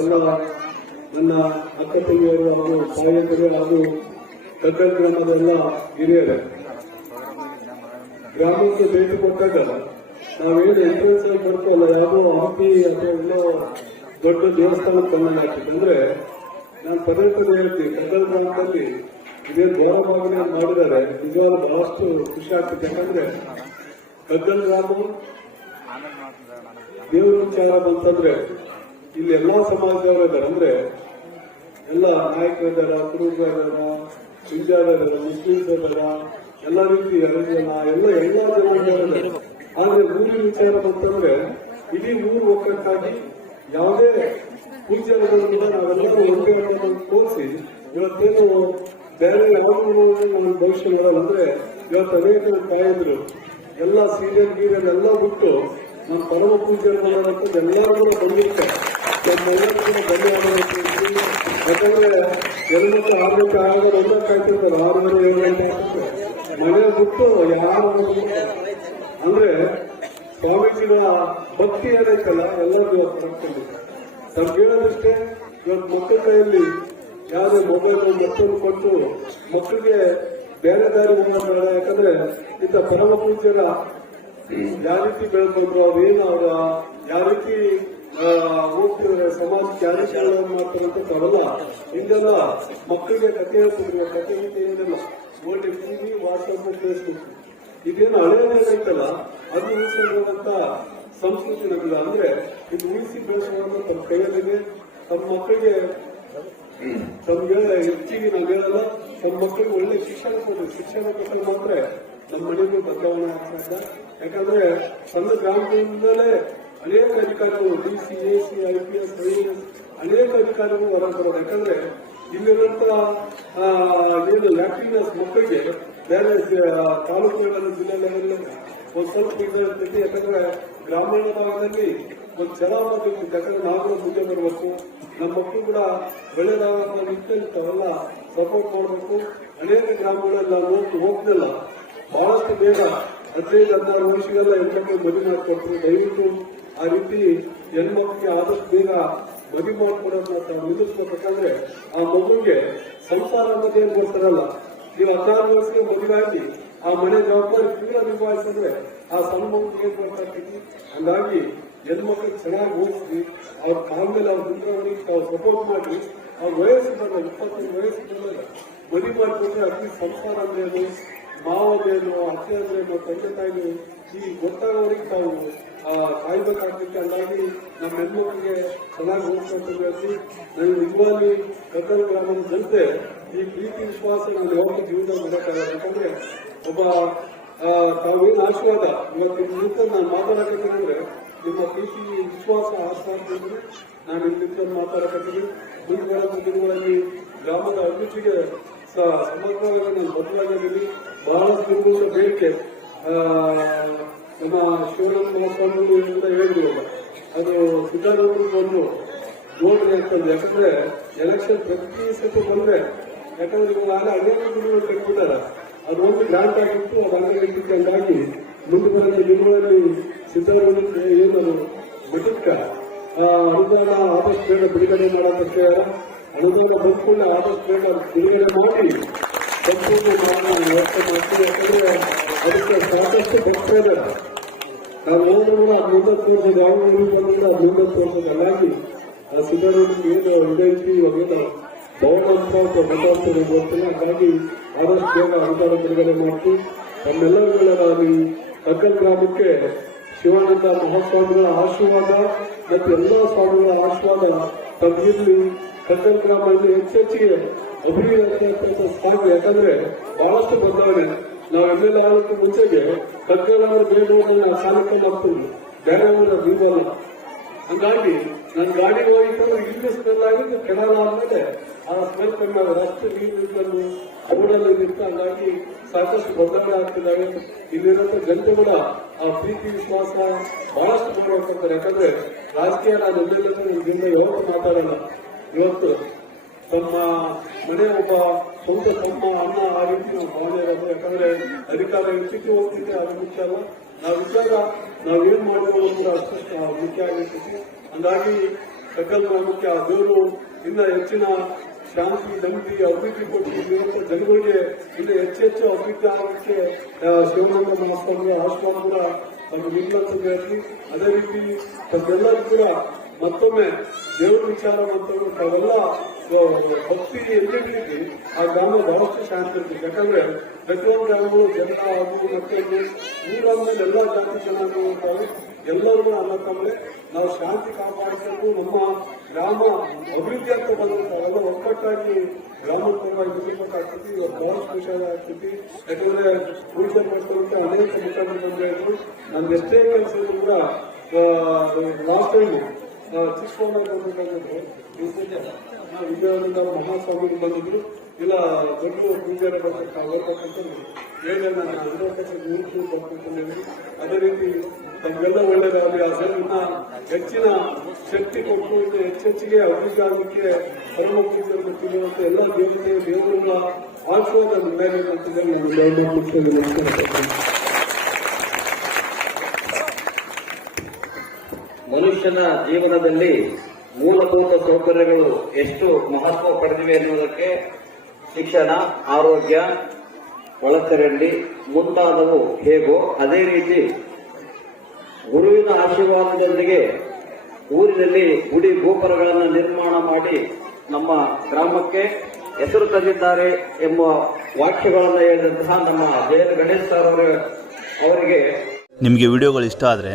ಎಲ್ಲ ನನ್ನ ಅಕ್ಕ ತಂಗಿಯರು ಹಾಗೂ ಸಹಾಯಕರು ಹಾಗೂ ಕಗ್ಗಲ್ ಗ್ರಾಮದ ಎಲ್ಲ ಹಿರಿಯರು, ಗ್ರಾಮಕ್ಕೆ ಭೇಟಿ ಕೊಟ್ಟಾಗ ನಾವೇನು ಎಂಟ್ರೆನ್ಸ್ ಆಗಿ ಬರ್ತಲ್ಲ ಯಾವುದೋ ಹಂಪಿ ಅಥವಾ ದೊಡ್ಡ ದೇವಸ್ಥಾನಕ್ಕೆ ಬಂದಂಗೆ ಆಗ್ತದೆ ನಾನು ಪದೇ ಪದೇ ಹೇಳ್ತೀನಿ ಕಗ್ಗಲ್ ಗ್ರಾಮದಲ್ಲಿ ಇದೇ ಗೌರವವಾಗಿ ಮಾಡಿದ್ದಾರೆ. ನಿಜವಾದ ಬಹಳಷ್ಟು ಖುಷಿ ಆಗ್ತದೆ. ಯಾಕಂದ್ರೆ ಕಗ್ಗಲ್ ಗ್ರಾಮ ದೇವರ ವಿಚಾರ ಬಂತಂದ್ರೆ ಇಲ್ಲಿ ಎಲ್ಲ ಸಮಾಜದವರು ಇದ್ದಾರೆ ಅಂದ್ರೆ ಎಲ್ಲ ನಾಯಕರಿದ್ದಾರ ಕುರುಬರಿದ್ದಾರ ಹಿಂಜಾರಿದ್ದಾರ ಮುಸ್ಲಿಮ್ಸ್ ಇದ್ದಾರ ಎಲ್ಲ ರೀತಿ ಜನ ಎಲ್ಲ ಎಲ್ಲ ಜನ ಆದ್ರೆ ಊರಿನ ವಿಚಾರ ಬಂತಂದ್ರೆ ಇಡೀ ಊರು ಒಕ್ಕಟ್ಟಾಗಿ ಯಾವುದೇ ಪೂಜಾರಿಗಳನ್ನು ನಾವೆಲ್ಲರೂ ಒಂದೇ ತೋರಿಸಿ ಇವತ್ತೇನು ಬೇರೆ ಯಾವ ಭವಿಷ್ಯ ಬರಲ್ಲ ಅಂದ್ರೆ ಇವತ್ತು ಅನೇಕ ತಾಯಂದ್ರು, ಎಲ್ಲ ಸೀರಿಯಲ್ ಗೀರಿಯಲ್ ಎಲ್ಲ ಬಿಟ್ಟು ನಮ್ಮ ಪರಮ ಪೂಜೆಗಳಂತ ಎಲ್ಲರೂ ಕೂಡ ಬಂದಿರ್ತಾರೆ. ಯಾಕಂದ್ರೆ ಆರು ಗಂಟೆ ಆಗೋದು ಎಲ್ಲ ಆರೂವರೆ ಏಳು ಮನೆ ಯಾರು ಅಂದ್ರೆ ಸ್ವಾಮೀಜಿಗಳ ಭಕ್ತಿ ಏನೈತಲ್ಲ ಎಲ್ಲರಿಗೂ ಇವತ್ತು ಕರ್ಕೊಂಡಿದ್ದಾರೆ ನಮ್ಗೆ ಹೇಳೋದಷ್ಟೇ ಇವತ್ತು ಕೈಯಲ್ಲಿ ಯಾರು ಮೊಬೈಲ್ ಮಕ್ಕಳು ಕೊಟ್ಟು ಮಕ್ಕಳಿಗೆ ಬೇರೆ ದಾರಿ ಬೇಡ ಯಾಕಂದ್ರೆ ಇಂಥ ಪರಮ ಯಾವ ರೀತಿ ಅವರ ಯಾವ ರೀತಿ ಸಮಾಜ ಸಮಾಜಕ್ಕೆ ಯಾವ ರೀತಿ ಹೇಳೋದು ಮಾಡ್ತಾರೆ ಅಂತ ಅವಲ್ಲ ಹಿಂದೆಲ್ಲ ಮಕ್ಕಳಿಗೆ ಕಥೆ ಹೇಳ್ತಿದ್ರು. ಕಥೆ ಗೀತೆ ಏನಿಲ್ಲ ಒಳ್ಳೆ ಟಿವಿ ವಾಟ್ಸಪ್ ಫೇಸ್ಬುಕ್ ಇದೇನು ಹಳೆಯದೇನೈತಲ್ಲ ಅದು ಉಳಿಸಿರುವಂತ ಸಂಸ್ಕೃತಿ ನಮ್ಮಿಲ್ಲ ಅಂದ್ರೆ ಇದು ಉಳಿಸಿ ಬೆಳೆಸುವಂತ ತಮ್ಮ ಕೈಯಲ್ಲಿದೆ. ತಮ್ಮ ಮಕ್ಕಳಿಗೆ ತಮ್ಗೆ ಹೆಚ್ಚಿಗೆ ನಾವು ಹೇಳಲ್ಲ, ತಮ್ಮ ಮಕ್ಕಳಿಗೆ ಒಳ್ಳೆ ಶಿಕ್ಷಣ ಕೊಡು ಶಿಕ್ಷಣ ಕೊಟ್ಟರೆ ಮಾತ್ರ ನಮ್ಮ ಮನೆಯಲ್ಲಿ ಬದಲಾವಣೆ ಆಗ್ತಾ ಇಲ್ಲ. ಯಾಕಂದ್ರೆ ಸಣ್ಣ ಗ್ರಾಮದಿಂದಲೇ ಅನೇಕ ಅಧಿಕಾರಿಗಳು D C A C I P S I S ಅನೇಕ ಅಧಿಕಾರಿಗಳು ಹೊರಗೆ ಬರೋದು ಯಾಕಂದ್ರೆ ಇಲ್ಲಿರುವಂತ ಆ, ಏನು ಲ್ಯಾಕ್ಟಿನಸ್ ಮಕ್ಕಳಿಗೆ ಬೇರೆ ತಾಲೂಕುಗಳಲ್ಲಿ ಜಿಲ್ಲೆ ಲೆವೆಲ್ ಒಂದು ಸ್ವಲ್ಪ ಇರ್ತೈತಿ ಯಾಕಂದ್ರೆ ಗ್ರಾಮೀಣ ಭಾಗದಲ್ಲಿ ಒಂದು ಅನ್ನೋದು ಯಾಕಂದ್ರೆ ನಾವು ಮುಂದೆ ಬರಬೇಕು. ನಮ್ಮ ಮಕ್ಕಳು ಕೂಡ ಬೆಳೆದಾಗ ನಿಂತೆಲ್ಲ ಸಪೋರ್ಟ್ ಮಾಡಬೇಕು. ಅನೇಕ ಗ್ರಾಮಗಳೆಲ್ಲ ನಾವು ಹೋಗ್ತಿಲ್ಲ. ಬಹಳಷ್ಟು ಬೇಗ ಹದಿನೈದು ಹದಿನಾರು ವರ್ಷಗೆಲ್ಲ ಎಂಟಕ್ಕೆ ಮದುವೆ ಮಾಡಿಕೊಟ್ರು ದಯವಿಟ್ಟು ಆ ರೀತಿ ಹೆಣ್ಮಕ್ಳಿಗೆ ಆದಷ್ಟು ಬೇಗ ಮದುವೆ ಮಾಡ್ಕೊಡೋದನ್ನ ತಾವು ನಿಲ್ಲಿಸ್ಬೇಕು ಯಾಕಂದ್ರೆ ಆ ಮಗುಗೆ ಸಂಸಾರ ಅನ್ನೋದು ಏನ್ ಕೊಡ್ತಾರಲ್ಲ ನೀವು ಹದಿನಾರು ವರ್ಷಕ್ಕೆ ಮದುವೆ ಆ ಮನೆ ಜವಾಬ್ದಾರಿ ತೀರ ನಿಭಾಯಿಸಿದ್ರೆ ಆ ಸಣ್ಣ ಮಗುಗೆ ಏನ್ ಬರ್ತಾಗ್ತೈತಿ ಹಂಗಾಗಿ ಹೆಣ್ಮಕ್ಳಿಗೆ ಚೆನ್ನಾಗಿ ಓದಿಸಿ, ಅವ್ರ ಕಾಲ ಮೇಲೆ ಅವ್ರ ಮುಂದೆ ತಾವು ಸಪೋರ್ಟ್ ಮಾಡಿ ಅವ್ರ ವಯಸ್ಸು ಬಂದ ಇಪ್ಪತ್ತೈದು ವಯಸ್ಸು ಬಂದಾಗ ಮದುವೆ ಮಾಡಿಕೊಂಡ್ರೆ ಅತಿ ಸಂಸಾರ ಅಂದ್ರೇನು ಮಾವದೇನು ಅತ್ತೆ ಅಂದ್ರೇನು ತಂದೆ ತಾಯಿ ಈ ಗೊತ್ತಾಗೋರಿಗೆ ತಾವು ಆ, ಕಾಯ್ಬೇಕಾಗ್ತೈತೆ ಹಂಗಾಗಿ ನಮ್ಮ ಹೆಣ್ಮಕ್ಳಿಗೆ ಚೆನ್ನಾಗಿ ಓದ್ಕೊಂತ ನಾನು ನಿಜವಾಗಿ ಕತ್ತಲ ಗ್ರಾಮದ ಜನತೆ ಈ ಪ್ರೀತಿ ವಿಶ್ವಾಸ ನಾನು ಯಾವತ್ತೂ ಜೀವನ ಮಾಡೋಕ್ಕಾಗಲ್ಲ. ಒಬ್ಬ ತಾವೇನು ಆಶೀರ್ವಾದ? ಇವತ್ತಿನ ನಿಮಿತ್ತ ನಾನು ಮಾತಾಡಕತ್ತಂದ್ರೆ ನಿಮ್ಮ ಪ್ರೀತಿ ವಿಶ್ವಾಸ ಆಶೀರ್ವಾದ ನಾನು ನಿಮ್ಮ ನಿಂತ್ಕೊಂಡು ಮಾತಾಡಕತ್ತೀನಿ ಮುಂದೆ ಬರೋ ದಿನಗಳಲ್ಲಿ ಗ್ರಾಮದ ಅಭಿವೃದ್ಧಿಗೆ ಸಮಗ್ರವಾಗಿ ಬದಲಾಗಲಿ, ಬಹಳಷ್ಟು ಕೂಡ ಬೇಡಿಕೆ ನಮ್ಮ ನಮ್ಮ ಶಿವರಾಮ ಅಂತ ಹೇಳಿದ್ರಲ್ಲ ಅದು ಸಿದ್ದರಾಮಯ್ಯ ಬಂದು ನೋಡ್ರಿ ಅಂತಂದು ಯಾಕಂದ್ರೆ ಎಲೆಕ್ಷನ್ ಪ್ರತಿ ಸತಿ ಬಂದ್ರೆ, ಯಾಕಂದ್ರೆ ಇವಾಗ ಅನೇಕ ಗುರುಗಳು ಕಟ್ಬಿಟ್ಟಾರ ಅದು ಒಂದು ಗ್ರಾಂಟ್ ಆಗಿತ್ತು, ಅದು ಇಟ್ಟಿತ್ತು ಹಂಗಾಗಿ ಮುಂದೆ ಬರೋ ದಿನಗಳಲ್ಲಿ ಸಿದ್ದರಾಮಯ್ಯ ಏನು ಮಠಕ್ಕ ಅನುದಾನ ಆದಷ್ಟು ಬೇಗ ಬಿಡುಗಡೆ ಮಾಡೋದಕ್ಕೆ ಅನುದಾನ ಬಂದ್ಕೊಂಡು ಆದಷ್ಟು ಬೇಗ ಬಿಡುಗಡೆ ಮಾಡಿ ಸಂಪೂರ್ಣ ಮಾಡಿ ವ್ಯವಸ್ಥೆ ಮಾಡ್ತೀವಿ ಯಾಕಂದ್ರೆ ಅದಕ್ಕೆ ಸಾಕಷ್ಟು ಭಕ್ತರಿದ್ದಾರೆ ನಾವು ನೋಡಿದ್ರೆ ಆ ತೋರಿಸೋದು ಯಾವ ಊರಿಗೆ ಬಂದ್ರೆ ಆ ತೋರಿಸೋದು ಹಾಗಾಗಿ ಆ ಸಿದ್ದರಾಮಯ್ಯ ಏನು ಇದೈತಿ ಇವಾಗೆಲ್ಲ ಭವನ ಅಂತ ಅಥವಾ ನನಗೆ ಗೊತ್ತಿಲ್ಲ ಹಾಗಾಗಿ ಆದಷ್ಟು ಬೇಗ ಅನುದಾನ ಬಿಡುಗಡೆ ಮಾಡ್ತೀವಿ. ನಮ್ಮೆಲ್ಲರಿಗೂ ಈ ಕಕ್ಕಲ್ ಗ್ರಾಮಕ್ಕೆ ಶಿವಾನಂದ ಮಹಾಸ್ವಾಮಿಗಳ ಆಶೀರ್ವಾದ ಮತ್ತು ಎಲ್ಲ ಸ್ವಾಮಿಗಳ ಆಶೀರ್ವಾದ ತಮ್ಮಿರ್ಲಿ ಗ್ರಾಮದಲ್ಲಿ ಹೆಚ್ಚೆಚ್ಚಿಗೆ ಅಭಿವೃದ್ಧಿ ಸ್ಥಾನ ಯಾಕಂದ್ರೆ ಬಹಳಷ್ಟು ಬದಲಾವಣೆ. ನಾವು ಎಂ ಎಲ್ ಎ ಆಗೋಕ್ಕೆ ಮುಂಚೆಗೆ ಅವರು ಬೇಡ ಸಾಲಕ್ಕೆ ಹಾಕ್ತೀವಿ ಬೇರೆ ಅವರ ಬೀಗಲ್ಲ ಹಂಗಾಗಿ ನನ್ನ ಗಾಡಿ ಹೋಗಿತ್ತು ಇಲ್ಲಿ ಸ್ಮೆಲ್ ಆಗಿದ್ದು ಕೆಡಲ ಆದ್ಮೇಲೆ ಆ ಸ್ಮೆಲ್ ಕಮ್ಮಿ ರಸ್ತೆ ನೀರು ಅವುಗಳಲ್ಲಿ ನಿಂತ ಹಂಗಾಗಿ ಸಾಕಷ್ಟು ಬದಲಾವಣೆ ಆಗ್ತಿದ್ದಾವೆ ಇಲ್ಲಿರುವಂತ ಜನತೆ ಕೂಡ ಆ ಪ್ರೀತಿ, ವಿಶ್ವಾಸ ಬಹಳಷ್ಟು ಮಾಡ್ತಾರೆ ಯಾಕಂದ್ರೆ ರಾಜಕೀಯ ನಾನು ಎಲ್ಲೆಲ್ಲ ಯಾವತ್ತೂ ಮಾತಾಡಲ್ಲ. ಇವತ್ತು ತಮ್ಮ ಮನೆ ಒಬ್ಬ ಸ್ವಂತ ತಮ್ಮ ಅಣ್ಣ ಆ ರೀತಿ ನಾವು ಭಾವನೆ ಇರೋದು ಯಾಕಂದ್ರೆ ಅಧಿಕಾರ ಇರ್ತಿತ್ತು ಹೋಗ್ತಿದ್ದೆ ಅದು ಮುಖ್ಯ ಅಲ್ಲ. ನಾವು ಇದ್ದಾಗ ನಾವೇನ್ ಮಾಡಬೇಕು ಅಂತ ಅಷ್ಟು ಮುಖ್ಯ ಆಗಿರ್ತೈತಿ ಹಂಗಾಗಿ ಸಕಲ ಮುಖ್ಯ. ದೇವರು ಇನ್ನ ಹೆಚ್ಚಿನ ಶಾಂತಿ, ನೆಮ್ಮದಿ, ಅಭಿವೃದ್ಧಿ ಕೊಟ್ಟು ಜನಗಳಿಗೆ ಇನ್ನ ಹೆಚ್ಚು ಹೆಚ್ಚು ಅಭಿವೃದ್ಧಿ ಆಗಕ್ಕೆ ಶಿವಮೊಗ್ಗ ಮಹಾಸ್ವಾಮಿ ಆಶ್ರಮ ಕೂಡ ನಮ್ಗೆ ನಿಲ್ಲಂತದ್ದು ಹೇಳಿ. ಅದೇ ರೀತಿ ತಮ್ಮೆಲ್ಲರೂ ಕೂಡ ಮತ್ತೊಮ್ಮೆ ದೇವರ ವಿಚಾರ ಮತ್ತೊಮ್ಮೆ ತಾವೆಲ್ಲ ಭಕ್ತಿ ಎಲ್ಲಿದ್ದೀವಿ ಆ ಗ್ರಾಮ ಬಹಳಷ್ಟು ಶಾಂತಿ ಇರ್ತದೆ ಯಾಕಂದ್ರೆ ಪ್ರತಿಯೊಂದು ಗ್ರಾಮಗಳು ಜನ ಹಾಗೂ ಮಕ್ಕಳಿಗೆ ಊರಾದ್ಮೇಲೆ ಎಲ್ಲ ಜಾತಿ ಇರ್ತಾವೆ ಎಲ್ಲರೂ ಅನ್ನ ತಮ್ಮಲೆ ನಾವು ಶಾಂತಿ ಕಾಪಾಡಿಕೊಂಡು ನಮ್ಮ ಗ್ರಾಮ ಅಭಿವೃದ್ಧಿ ಅಂತ ತಾವೆಲ್ಲ ಒಕ್ಕಟ್ಟಾಗಿ ಗ್ರಾಮದ ಪರವಾಗಿ ದುಡಿಬೇಕಾಗ್ತದೆ. ಇವತ್ತು ಬಹಳಷ್ಟು ವಿಷಯ ಆಗ್ತೈತಿ ಯಾಕಂದ್ರೆ ಪೂಜೆ ಮಾಡ್ಕೊಂತ ಅನೇಕ ಮುಖಂಡರು ನಮ್ದು ಎಷ್ಟೇ ಕೆಲಸ ಕೂಡ ಲಾಸ್ಟ್ ಟೈಮ್ ಸಲ ವಿಜಯನಗರ ಮಹಾಸ್ವಾಮಿಗಳು ಬಂದಿದ್ರು. ಇಲ್ಲ ದೊಡ್ಡ ಪೂಜಾರ ನಾನು ಅದೇ ರೀತಿ ನಮಗೆಲ್ಲ ಒಳ್ಳೇದಾಗಲಿ ಆ ಹೆಚ್ಚಿನ ಶಕ್ತಿ ಕೊಟ್ಟು ಹೆಚ್ಚೆಚ್ಚಿಗೆ ಅಭಿವೃದ್ಧಿ ಆಗಲಿಕ್ಕೆ ಎಲ್ಲ ದೇವತೆ ದೇವರುಗಳ ಮೇಲೆ ಇರುವಂತದ್ದು ನಾನು ಮನುಷ್ಯನ ಜೀವನದಲ್ಲಿ ಮೂಲಭೂತ ಸೌಕರ್ಯಗಳು ಎಷ್ಟು ಮಹತ್ವ ಪಡೆದಿವೆ ಎನ್ನುವುದಕ್ಕೆ ಶಿಕ್ಷಣ, ಆರೋಗ್ಯ, ಒಳಚರಂಡಿ ಮುಂತಾದವು ಹೇಗೋ ಅದೇ ರೀತಿ ಗುರುವಿನ ಆಶೀರ್ವಾದದೊಂದಿಗೆ ಊರಿನಲ್ಲಿ ಗುಡಿ ಗೋಪುರಗಳನ್ನು ನಿರ್ಮಾಣ ಮಾಡಿ ನಮ್ಮ ಗ್ರಾಮಕ್ಕೆ ಹೆಸರು ತಂದಿದ್ದಾರೆ ಎಂಬ ವಾಕ್ಯಗಳನ್ನು ಹೇಳಿದಂತಹ ನಮ್ಮ ಜಯ ಗಣೇಶ್ ಸರ್ ಅವರ ಅವರಿಗೆ ನಿಮಗೆ ವಿಡಿಯೋಗಳು ಇಷ್ಟ ಆದರೆ